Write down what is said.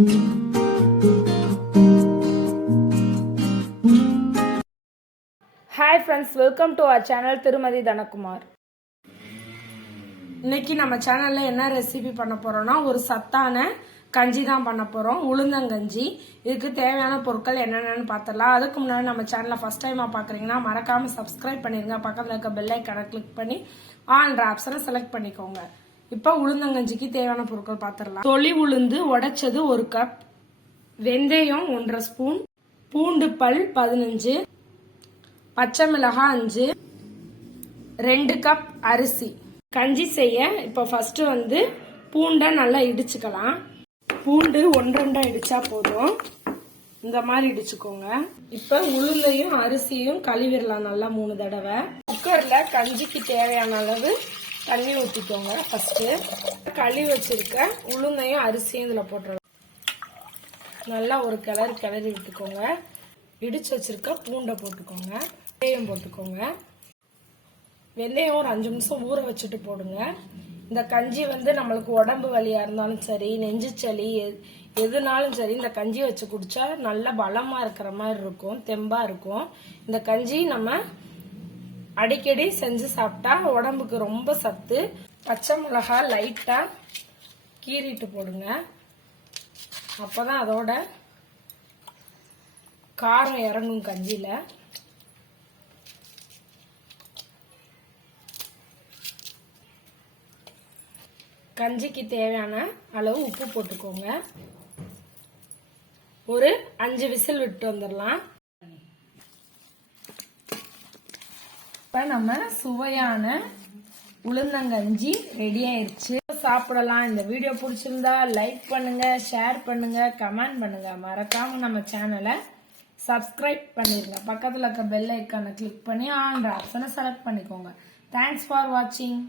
Hi friends, welcome to our channel Thirumathi Dhanakumar. இன்னைக்கு நம்ம சேனல்ல என்ன ரெசிபி பண்ண போறோம்னா ஒரு சத்தான கஞ்சி தான் பண்ண போறோம். உளுந்தங்கஞ்சி. இதுக்கு தேவையான பொருட்கள் என்னென்னன்னு பார்த்தறலாம். அதுக்கு முன்னாடி நம்ம சேனலை ஃபர்ஸ்ட் டைமா பாக்குறீங்கன்னா மறக்காம சப்ஸ்கிரைப் பண்ணிருங்க. பக்கத்துல இருக்க பெல் ஐகானை கிளிக் பண்ணி ஆல்ன்ற ஆப்ஷனை செலக்ட் பண்ணிக்கோங்க. இப்போ உளுந்தங்கஞ்சிக்கு தேவையான பொருட்கள் பார்த்தறலாம். தொளி உளுந்து உடைச்சது 1 கப், வெந்தயம் 1.5 ஸ்பூன், பூண்டு பல் 15, பச்சை மிளகாய் 5, 2 கப் அரிசி. கஞ்சி செய்ய இப்போ ஃபர்ஸ்ட் பூண்டை நல்லா இடிச்சுக்கலாம். பூண்டு 1-2 இடிச்சா போதும். இந்த மாதிரி இடிச்சுக்கோங்க. இப்ப உளுந்தையும் அரிசியும் கழுவிடலாம் நல்லா 3 தடவை. குக்கர்ல கஞ்சிக்கு தேவையான அளவு தண்ணி ஊற்றிக்கோங்க. ஃபர்ஸ்ட் கழுவி வச்சிருக்க உளுந்தையும் அரிசியும் இதுல போட்டுடலாம். நல்லா ஒரு கிளறி விட்டுக்கோங்க. இடிச்சு வச்சிருக்க பூண்டை போட்டுக்கோங்க. வெந்தயம் போட்டுக்கோங்க. வெந்தயம் ஒரு 5 நிமிஷம் ஊற வச்சுட்டு போடுங்க. இந்த கஞ்சி நம்மளுக்கு உடம்பு வலியா இருந்தாலும் சரி, நெஞ்சு சளி எதுனாலும் சரி, இந்த கஞ்சி வச்சு குடிச்சா நல்ல பலமா இருக்கிற மாதிரி இருக்கும், தெம்பா இருக்கும். இந்த கஞ்சி நம்ம அடிக்கடி செஞ்சு சாப்பிட்டா உடம்புக்கு ரொம்ப சத்து. பச்சை மிளகாய் லைட்டா கீறிட்டு போடுங்க. அப்பதான் அதோட காரம் இறங்கும் கஞ்சியில. கஞ்சிக்கு தேவையான அளவு உப்பு போட்டுக்கோங்க. ஒரு 5 விசில் விட்டு வந்துடலாம். இப்ப நம்ம சுவையான உளுந்தங்கஞ்சி ரெடி ஆயிருச்சு. சாப்பிடலாம். இந்த வீடியோ பிடிச்சிருந்தா லைக் பண்ணுங்க, ஷேர் பண்ணுங்க, கமெண்ட் பண்ணுங்க. மறக்காம நம்ம சேனலை சப்ஸ்கிரைப் பண்ணிருங்க. பக்கத்துல இருக்க பெல் ஐக்கானை கிளிக் பண்ணி ஆல் ஆப்ஷனை செலக்ட் பண்ணிக்கோங்க. தேங்க்ஸ் ஃபார் வாட்சிங்.